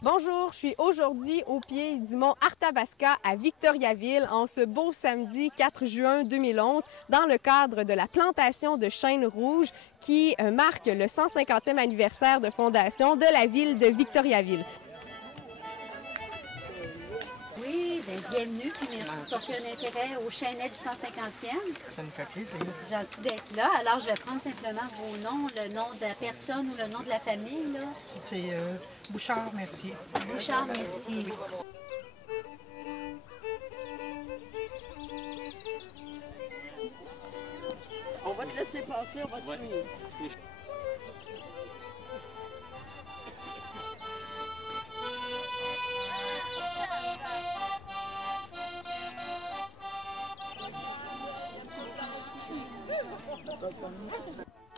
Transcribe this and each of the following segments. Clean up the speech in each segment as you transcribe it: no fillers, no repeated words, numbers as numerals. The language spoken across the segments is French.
Bonjour, je suis aujourd'hui au pied du mont Arthabasca à Victoriaville en ce beau samedi 4 juin 2011 dans le cadre de la plantation de chênes rouges qui marque le 150e anniversaire de fondation de la ville de Victoriaville. Oui, bienvenue, puis merci de porter un intérêt au chênet du 150e. Ça nous fait plaisir. Gentil d'être là. Alors, je vais prendre simplement vos noms, le nom de la personne ou le nom de la famille, là. C'est Bouchard, merci. Bouchard, merci. On va te laisser passer, on va te suivre.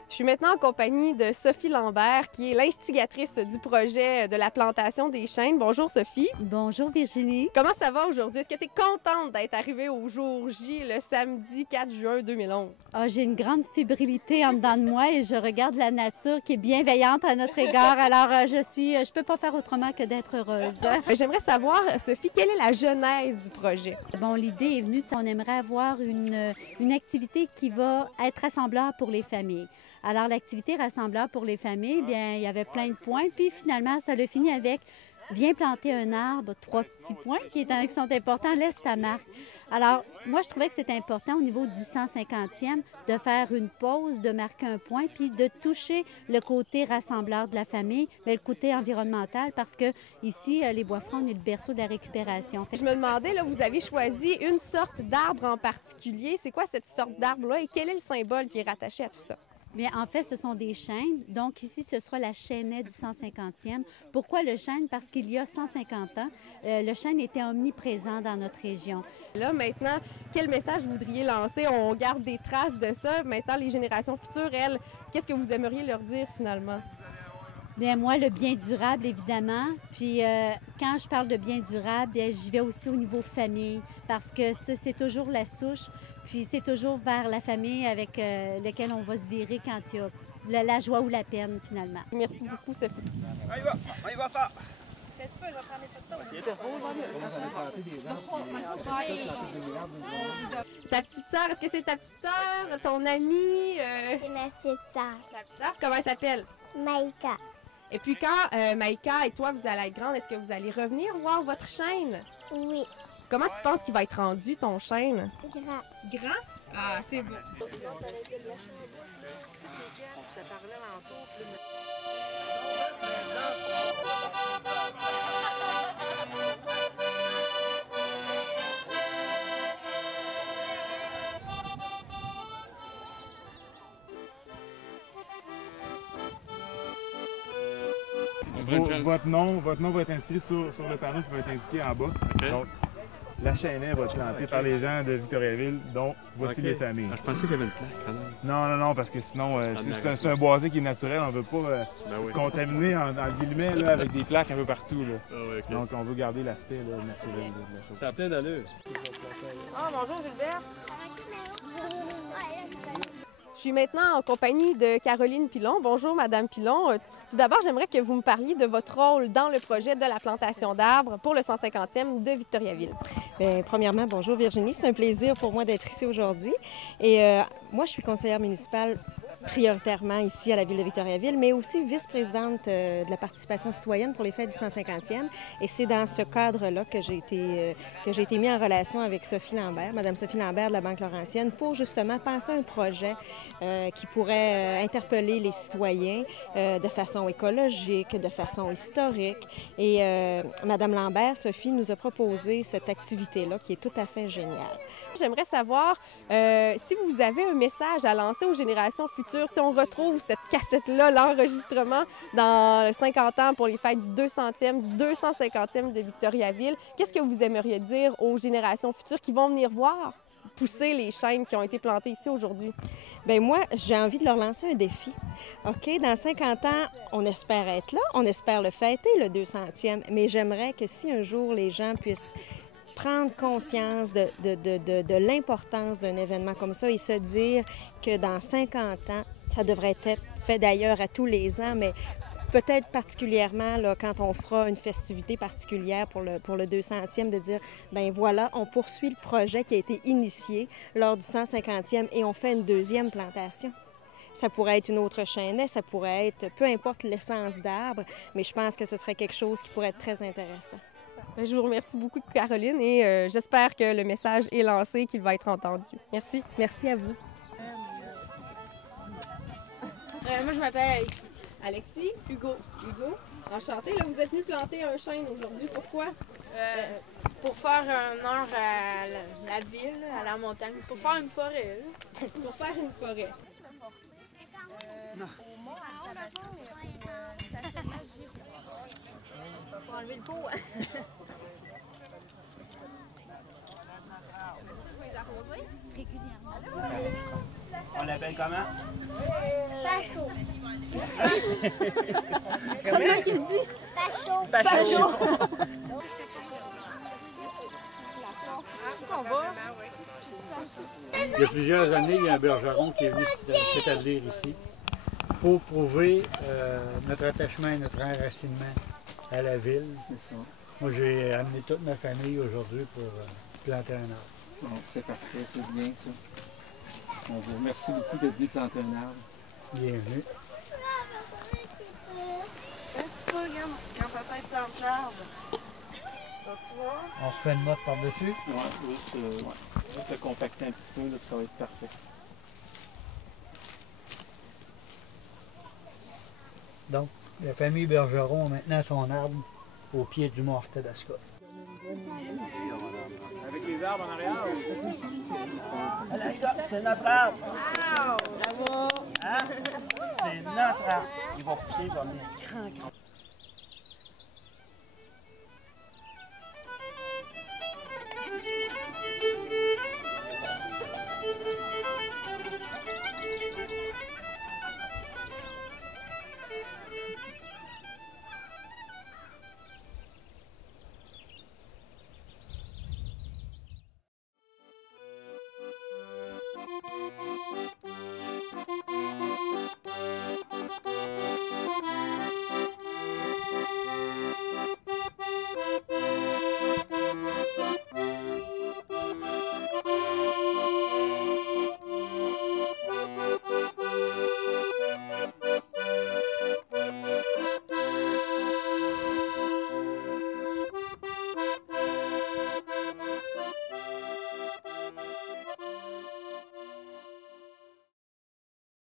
Je suis maintenant en compagnie de Sophie Lambert, qui est l'instigatrice du projet de la plantation des chênes. Bonjour Sophie. Bonjour Virginie. Comment ça va aujourd'hui? Est-ce que tu es contente d'être arrivée au jour J le samedi 4 juin 2011? Ah, j'ai une grande fébrilité en dedans de moi et je regarde la nature qui est bienveillante à notre égard. Alors, je peux pas faire autrement que d'être heureuse. J'aimerais savoir, Sophie, quelle est la genèse du projet? Bon, l'idée est venue, on aimerait avoir une activité qui va être rassembleur pour les familles. Alors, l'activité rassembleur pour les familles, bien, il y avait plein de points. Puis, finalement, ça l'a fini avec « Viens planter un arbre, 3 petits points qui sont importants, laisse ta marque ». Alors, moi, je trouvais que c'était important au niveau du 150e de faire une pause, de marquer un point, puis de toucher le côté rassembleur de la famille, mais le côté environnemental, parce que ici, les Bois-Francs, on est le berceau de la récupération. Je me demandais, là, vous avez choisi une sorte d'arbre en particulier. C'est quoi cette sorte d'arbre-là et quel est le symbole qui est rattaché à tout ça? Bien, en fait, ce sont des chênes. Donc, ici, ce sera la chênaie du 150e. Pourquoi le chêne? Parce qu'il y a 150 ans, le chêne était omniprésent dans notre région. Là, maintenant, quel message vous voudriez lancer? On garde des traces de ça. Maintenant, les générations futures, elles, qu'est-ce que vous aimeriez leur dire finalement? Bien, moi, le bien durable, évidemment. Puis, quand je parle de bien durable, bien, j'y vais aussi au niveau famille, parce que ça, c'est toujours la souche. Puis c'est toujours vers la famille avec laquelle on va se virer quand il y a la joie ou la peine, finalement. Merci beaucoup, Sophie. On y va fort. Ta petite sœur, est-ce que c'est ta petite sœur, ton amie? C'est ma petite sœur, Ta petite sœur, comment elle s'appelle? Maïka. Et puis quand Maïka et toi, vous allez être grande, est-ce que vous allez revenir voir votre chêne? Oui, Comment tu penses qu'il va être rendu, ton chêne? grand. Grand? Ah, c'est beau. Ça parlait l'entour. Votre nom va être inscrit sur le panneau qui va être indiqué en bas. Okay. Donc, la chênaie va être plantée par les gens de Victoriaville, dont voici les familles. Ah, je pensais qu'il y avait une plaque. Non, parce que sinon, c'est un boisé qui est naturel. On ne veut pas contaminer, en guillemets, là, avec des plaques un peu partout. Là. Ah oui, okay. Donc, on veut garder l'aspect naturel de la chose. Ça a plein d'allure. Ah, bonjour Gilbert. Je suis maintenant en compagnie de Caroline Pilon. Bonjour, Madame Pilon. Tout d'abord, j'aimerais que vous me parliez de votre rôle dans le projet de la plantation d'arbres pour le 150e de Victoriaville. Bien, premièrement, bonjour Virginie. C'est un plaisir pour moi d'être ici aujourd'hui. Et moi, je suis conseillère municipale prioritairement ici à la ville de Victoriaville, mais aussi vice-présidente de la participation citoyenne pour les fêtes du 150e. Et c'est dans ce cadre-là que j'ai été mis en relation avec Sophie Lambert, Madame Sophie Lambert de la Banque Laurentienne, pour justement penser à un projet qui pourrait interpeller les citoyens de façon écologique, de façon historique. Et Madame Lambert, Sophie, nous a proposé cette activité-là qui est tout à fait géniale. J'aimerais savoir si vous avez un message à lancer aux générations futures, si on retrouve cette cassette-là, l'enregistrement dans 50 ans pour les fêtes du 200e, du 250e de Victoriaville, qu'est-ce que vous aimeriez dire aux générations futures qui vont venir voir pousser les chênes qui ont été plantés ici aujourd'hui? Bien, moi, j'ai envie de leur lancer un défi. OK, dans 50 ans, on espère être là, on espère le fêter, le 200e, mais j'aimerais que si un jour les gens puissent prendre conscience de l'importance d'un événement comme ça et se dire que dans 50 ans, ça devrait être fait d'ailleurs à tous les ans, mais peut-être particulièrement là, quand on fera une festivité particulière pour le 200e, de dire, ben voilà, on poursuit le projet qui a été initié lors du 150e et on fait une deuxième plantation. Ça pourrait être une autre chaînée, ça pourrait être, peu importe l'essence d'arbre, mais je pense que ce serait quelque chose qui pourrait être très intéressant. Je vous remercie beaucoup, Caroline, et j'espère que le message est lancé et qu'il va être entendu. Merci. Merci à vous. Moi, je m'appelle Alexis. Alexis? Hugo. Hugo? Enchanté. Là, vous êtes venu planter un chêne aujourd'hui. Pourquoi? Pour faire un heure à la ville, à la montagne. Pour faire une forêt. Pour faire une forêt. Pour enlever le pot. On l'appelle comment? Facho. Comment qu'il dit? Facho. Facho. Il y a plusieurs années, il y a un bergeron qui est venu s'établir ici pour prouver notre attachement et notre enracinement à la ville. C'est ça. Moi, j'ai amené toute ma famille aujourd'hui pour planter un arbre. Bon, c'est parfait, c'est bien ça. On vous remercie beaucoup d'être venu planter un arbre. Bienvenue. Est-ce que regarde, quand papa plante l'arbre, ça tu vois? On refait une motte par-dessus. Juste le compacter un petit peu, là, puis ça va être parfait. Donc, la famille Bergeron a maintenant son arbre au pied du mont Arthabasca. Avec les arbres en arrière? C'est notre arbre. Bravo. Hein? C'est notre arbre. Il va pousser, il va venir grand.